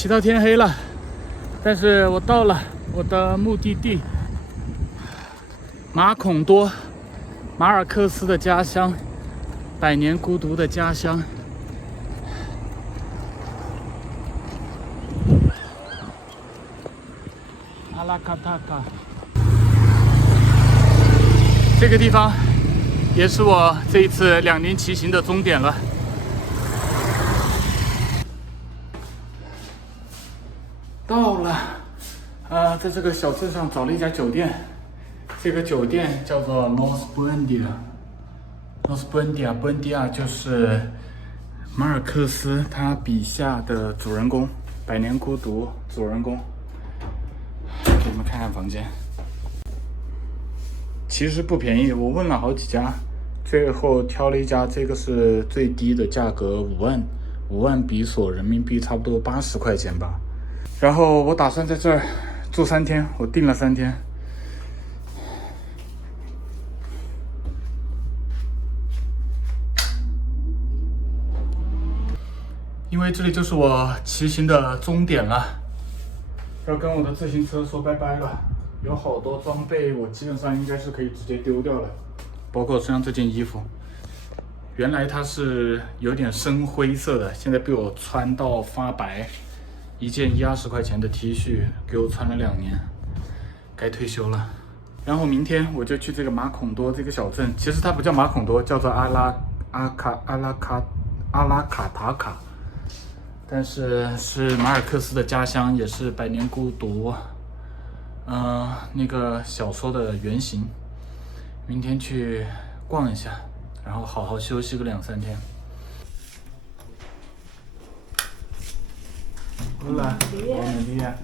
骑到天黑了，但是我到了我的目的地马孔多，马尔克斯的家乡，百年孤独的家乡。阿拉卡塔卡，这个地方也是我这一次2年骑行的终点了。到了，在这个小镇上找了一家酒店，这个酒店叫做 Los Buendia。Los Buendia， 布恩迪亚就是马尔克斯他笔下的主人公，百年孤独主人公。给你们看看房间，其实不便宜，我问了好几家，最后挑了一家，这个是最低的价格5万比索人民币差不多80块钱吧。然后我打算在这儿住3天，我订了3天。因为这里就是我骑行的终点了。要跟我的自行车说拜拜了，有好多装备我基本上应该是可以直接丢掉了，包括身上这件衣服，原来它是有点深灰色的，现在被我穿到发白，一件120块钱的 T 恤给我穿了2年，该退休了。然后明天我就去这个马孔多这个小镇，其实它不叫马孔多，叫做阿拉卡塔卡。但是是马尔克斯的家乡，也是百年孤独，那个小说的原型。明天去逛一下，然后好好休息个2-3天。Hola, buenos días.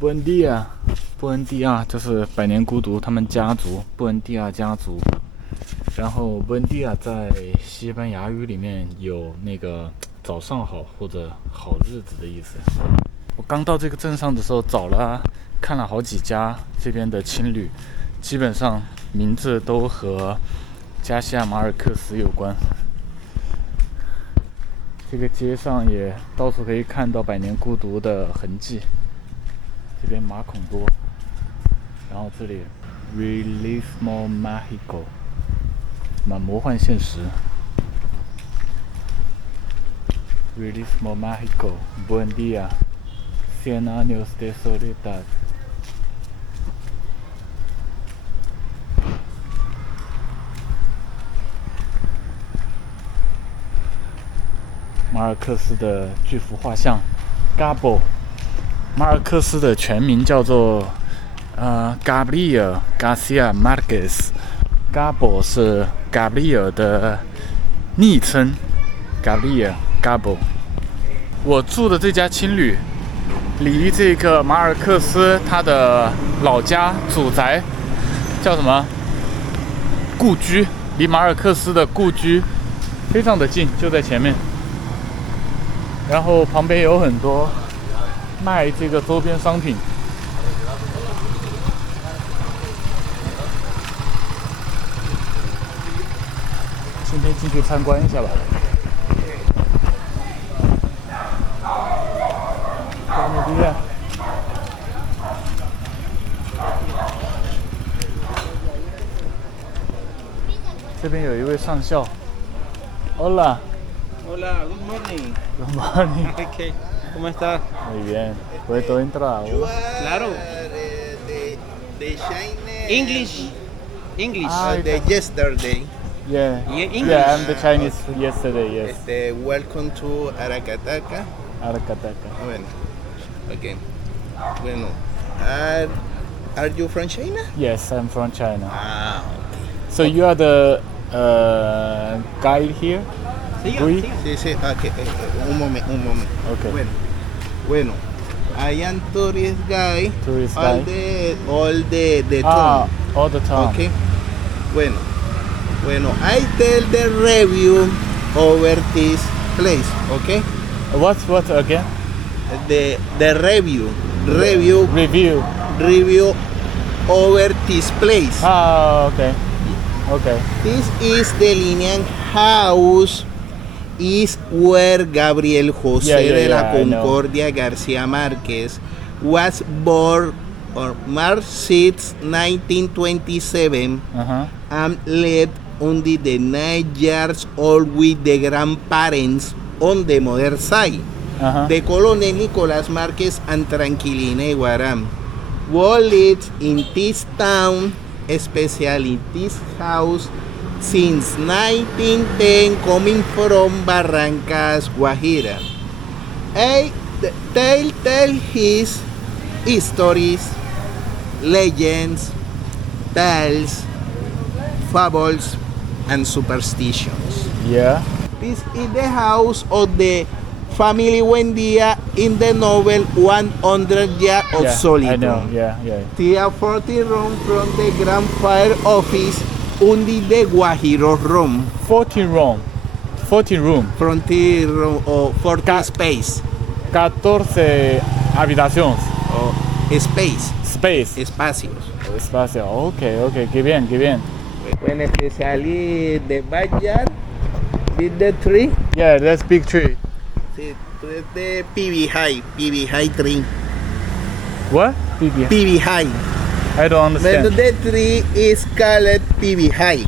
布恩迪亚，布恩迪亚就是百年孤独他们家族，布恩迪亚家族。然后布恩迪亚在西班牙语里面有那个早上好或者好日子的意思。我刚到这个镇上的时候看了好几家这边的青旅，基本上名字都和加西亚马尔克斯有关。这个街上也到处可以看到百年孤独的痕迹。这边马孔多，然后这里 Realismo Mágico， 魔幻现实 Realismo Mágico Buen día 100 años de soledad。 马尔克斯的巨幅画像 Gabo。马尔克斯的全名叫做Gabriel Garcia Marquez，Gabo 是 Gabriel 的昵称 ，Gabriel Gabo。我住的这家青旅离这个马尔克斯他的老家祖宅叫什么故居，离马尔克斯的故居非常的近，就在前面。然后旁边有很多卖这个周边商品。今天进去参观一下吧。这边有一位上校。Hola. Hola, good morning. Good morning. Okay. ¿Cómo estás? Muy bien. ¿Puedo entrar? Claro. The Chinese English. the yesterday. Yeah. English. Yeah, I'm the Chinese yesterday, yes. Welcome to Aracataca. Aracataca. Bueno, okay. Bueno, are you from China? Yes, I'm from China. Okay. So you are the guide here? Siga. Sí, okay. Un momento. Okay. Bueno, I am tourist guy. Tourist all guide. the tour. All the time. Okay. Bueno, I tell the review over this place. Okay. What again? The review Review. over this place. Ah, okay. Okay. This is the Lineal House. Is where Gabriel José de la I know. Concordia García Márquez was born on March 6, 1927, Uh-huh. and lived until the 9 years old with the grandparents on the mother side. Uh-huh. The Colonel Nicolás Márquez and Tranquilina Iguaram who lived in this town, especially this house, since 1910, coming from Barrancas, Guajira. Tell his stories, legends, tales, fables, and superstitions. Yeah. This is the house of the family Buendía in the novel 100 Years of Yeah, Solitude. I know. Yeah. Tia 40 room from the grandfather office only the Guajiro room. 14 room. From the room or 40 space. 14 habitaciones. Or space. Space. Espacios. Espacio. Okay. Qué bien. When especially the backyard with the tree. Yeah, that's big tree. Sí, the PB high tree. What? PB. PB high. I don't When understand. the tree is called PB high.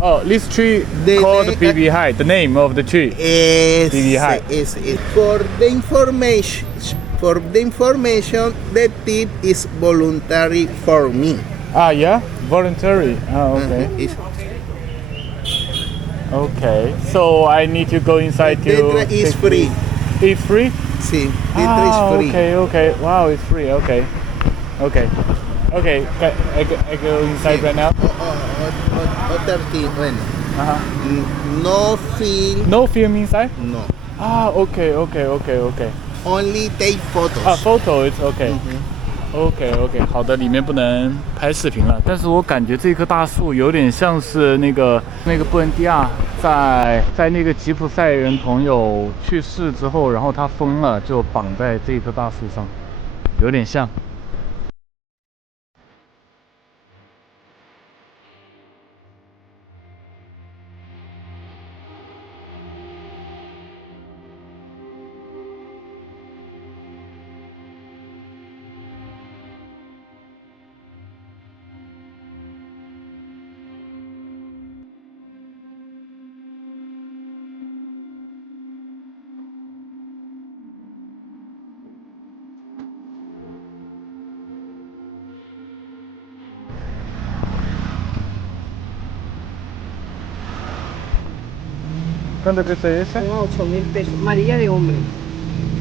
Oh, this tree The called name- PB High. The name of the tree. PB high. For the information, the tip is voluntary for me. Ah, yeah. Voluntary. Oh, okay. It's- Okay. So I need to go inside The to. tree is take- free. It's free. Sí, the tree is free. Okay. Wow, it's free. Okay. I go inside right now. Other thing, bueno, Uh-huh. no film, No film inside. no. Ah, okay. Only take photos. 啊 ，photo is okay。嗯 OK，好的，里面不能拍视频了。但是我感觉这棵大树有点像是那个布恩迪亚在那个吉普赛人朋友去世之后，然后他疯了，就绑在这棵大树上，有点像。¿Cuánto cuesta ese? Son 8.000 pesos. María de hombre.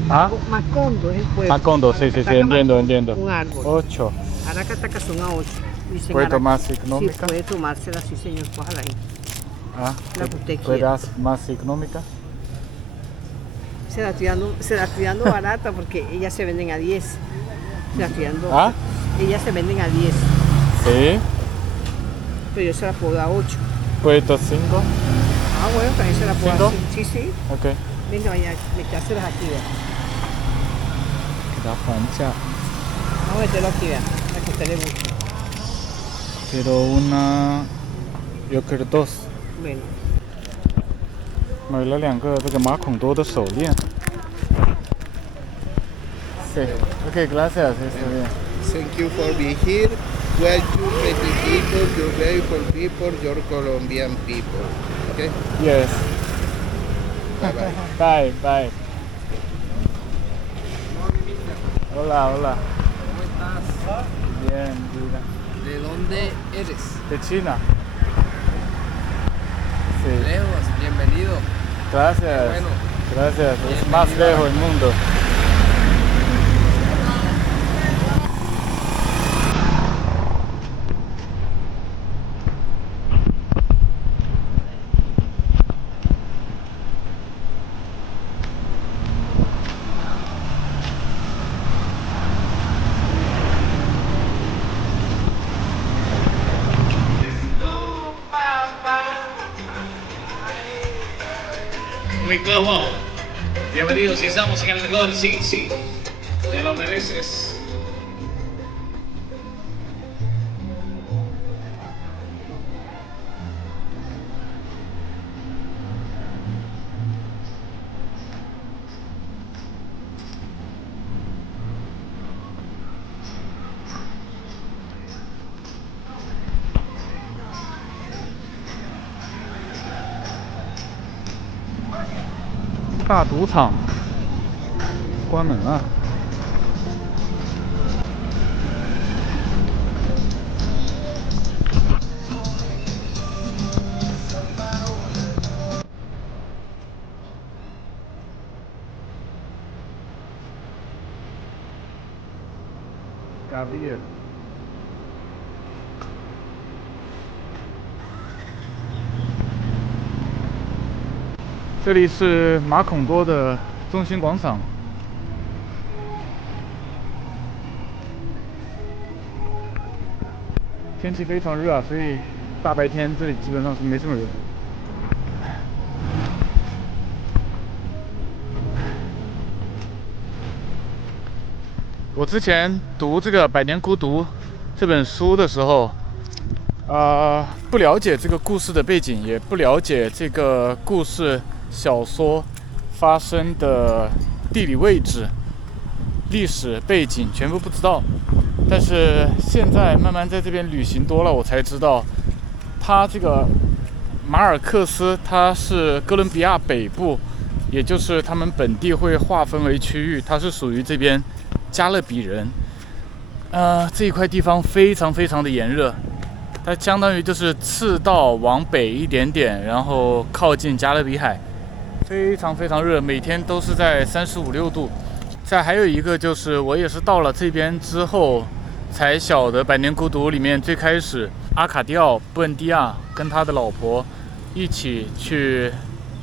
Ah, Macondo es el pueblo. Macondo, sí, Aracataca entiendo. Un árbol. 8. Aracataca son a 8. Dicen ¿Puede Araca. tomarse económica? Sí, puede tomársela, sí señor, cójala ahí. Ah, La que usted ¿puede quiera. dar más económica? Se la estoy dando barata porque ellas se venden a 10. Se la estoy dando. Ah, Ellas se venden a 10. sí. Pero yo se la puedo dar a 8. ¿Puedo 5? Ah, bueno, también se la puedo ¿Cinco? dar. Sí. Ok. Venga, vaya, metérselas aquí, vea. Da pancha. Vamos a meterlo aquí, vea. Para que usted le guste. Quiero una. Yo quiero 2。 Bueno. 买了2个这个马孔多的手链。Sí. Ok, gracias. Está bien. Thank you for being here. Well, you pretty people, you beautiful people, you're Colombian people. Okay? Yes. Bye bye. Bye. Hola. ¿Cómo estás? Bien, mira. ¿De dónde eres? De China. Sí. Lejos, bienvenido. Gracias. Bueno. Gracias. Es Bienvenido más a- lejos del mundo. Muy cómodo. Bienvenidos, estamos en el mejor, sí, sí. Te lo mereces.大赌场关门了。Gabriel。这里是马孔多的中心广场。天气非常热啊，所以大白天这里基本上是没什么人。我之前读这个《百年孤独》这本书的时候，不了解这个故事的背景，也不了解这个故事小说发生的地理位置、历史背景全部不知道。但是现在慢慢在这边旅行多了，我才知道，它这个马尔克斯它是哥伦比亚北部，也就是他们本地会划分为区域，它是属于这边加勒比人。这一块地方非常非常的炎热。它相当于就是赤道往北一点点，然后靠近加勒比海，非常非常热，每天都是在35、6度。再还有一个就是，我也是到了这边之后才晓得，《百年孤独》里面最开始阿卡迪奥·布恩迪亚跟他的老婆一起去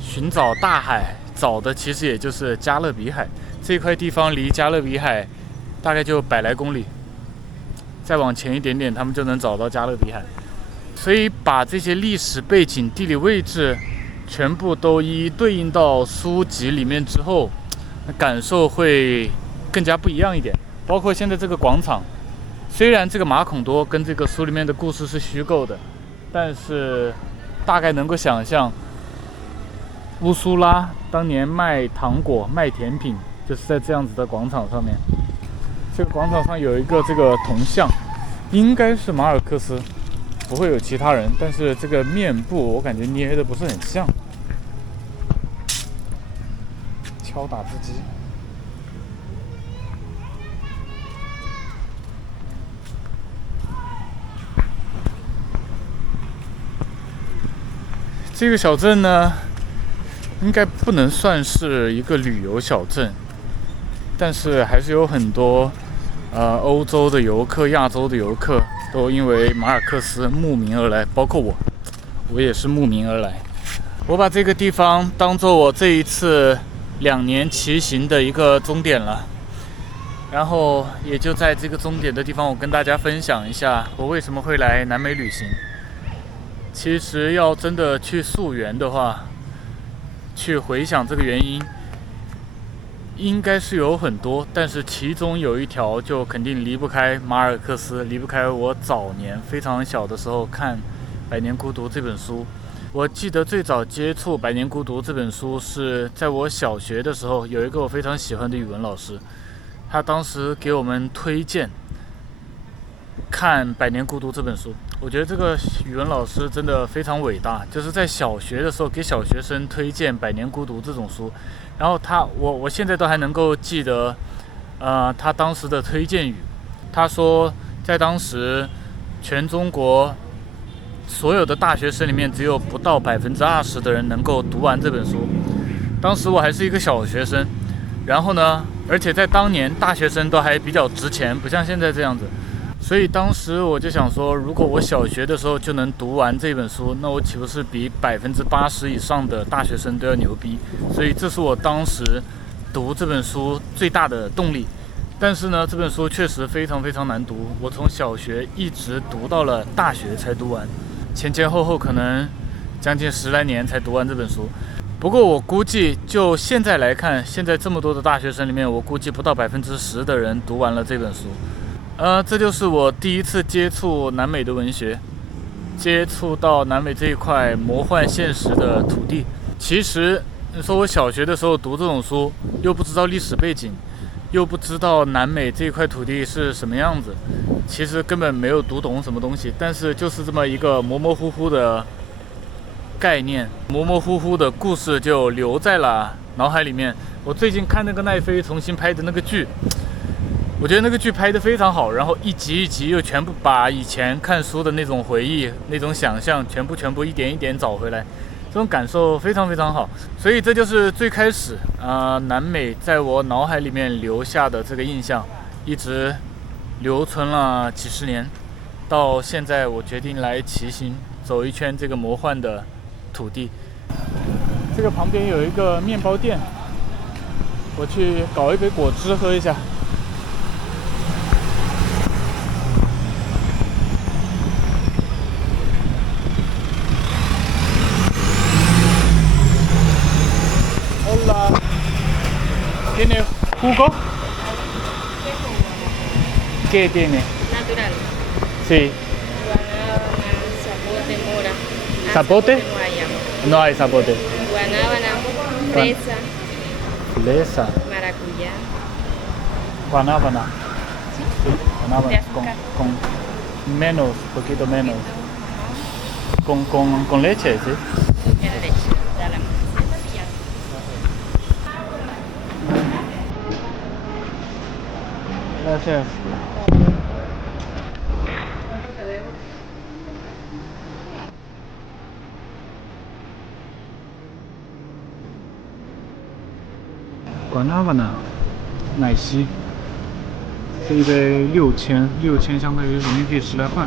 寻找大海，找的其实也就是加勒比海。这块地方离加勒比海大概就100来公里。再往前一点点，他们就能找到加勒比海。所以把这些历史背景、地理位置全部都一一对应到书籍里面之后，感受会更加不一样一点。包括现在这个广场，虽然这个马孔多跟这个书里面的故事是虚构的，但是大概能够想象，乌苏拉当年卖糖果、卖甜品，就是在这样子的广场上面。这个广场上有一个这个铜像，应该是马尔克斯，不会有其他人，但是这个面部我感觉捏的不是很像。敲打字机。这个小镇呢，应该不能算是一个旅游小镇，但是还是有很多欧洲的游客、亚洲的游客都因为马尔克斯慕名而来，包括我也是慕名而来。我把这个地方当做我这一次2年骑行的一个终点了，然后也就在这个终点的地方，我跟大家分享一下我为什么会来南美旅行。其实要真的去溯源的话，去回想这个原因，应该是有很多，但是其中有一条就肯定离不开马尔克斯，离不开我早年非常小的时候看《百年孤独》这本书。我记得最早接触《百年孤独》这本书是在我小学的时候，有一个我非常喜欢的语文老师，他当时给我们推荐看《百年孤独》这本书。我觉得这个语文老师真的非常伟大，就是在小学的时候给小学生推荐《百年孤独》这种书。然后我现在都还能够记得，他当时的推荐语。他说，在当时全中国所有的大学生里面，只有不到20%的人能够读完这本书。当时我还是一个小学生，然后呢，而且在当年大学生都还比较值钱，不像现在这样子。所以当时我就想说，如果我小学的时候就能读完这本书，那我岂不是比80%以上的大学生都要牛逼？所以这是我当时读这本书最大的动力。但是呢，这本书确实非常非常难读，我从小学一直读到了大学才读完，前后可能将近10来年才读完这本书。不过我估计，就现在来看，现在这么多的大学生里面，我估计不到10%的人读完了这本书。这就是我第一次接触南美的文学，接触到南美这一块魔幻现实的土地。其实你说我小学的时候读这种书，又不知道历史背景，又不知道南美这块土地是什么样子，其实根本没有读懂什么东西。但是就是这么一个模模糊糊的概念，模模糊糊的故事就留在了脑海里面。我最近看那个奈飞重新拍的那个剧，我觉得那个剧拍得非常好，然后一集一集又全部把以前看书的那种回忆、那种想象全部一点一点找回来，这种感受非常非常好。所以这就是最开始南美在我脑海里面留下的这个印象，一直留存了几十年，到现在我决定来骑行走一圈这个魔幻的土地。这个旁边有一个面包店，我去搞一杯果汁喝一下。Hola. ¿Tiene jugo? ¿Qué tiene? Natural. Sí. Guanábana, zapote, mora. ¿Zapote? No hay amor. No hay zapote. Guanábana, fresa, Fresa. maracuyá. Guanábana. Sí, guanábana. De azúcar. Con menos, poquito menos. Con leche, sí. Ya leche. Ya la ya. 那现在Guanábana 奶昔，这一杯6000相当于人民币10来块。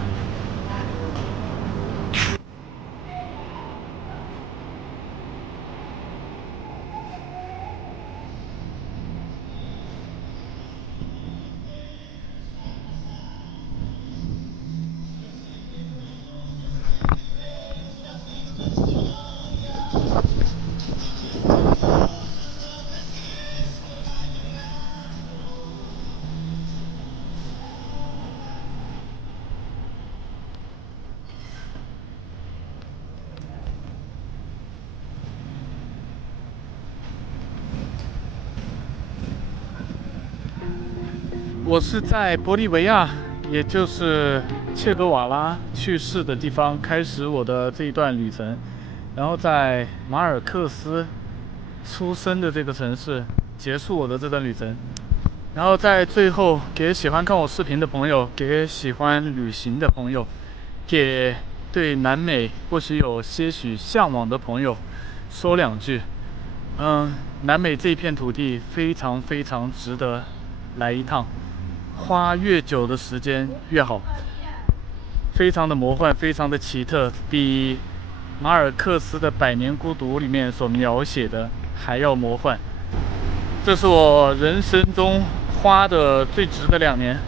我是在玻利维亚，也就是切格瓦拉去世的地方开始我的这一段旅程，然后在马尔克斯出生的这个城市结束我的这段旅程，然后在最后给喜欢看我视频的朋友，给喜欢旅行的朋友，给对南美或许有些许向往的朋友说两句。南美这片土地非常非常值得来一趟，花越久的时间越好，非常的魔幻，非常的奇特，比马尔克斯的《百年孤独》里面所描写的还要魔幻。这是我人生中花的最值的2年。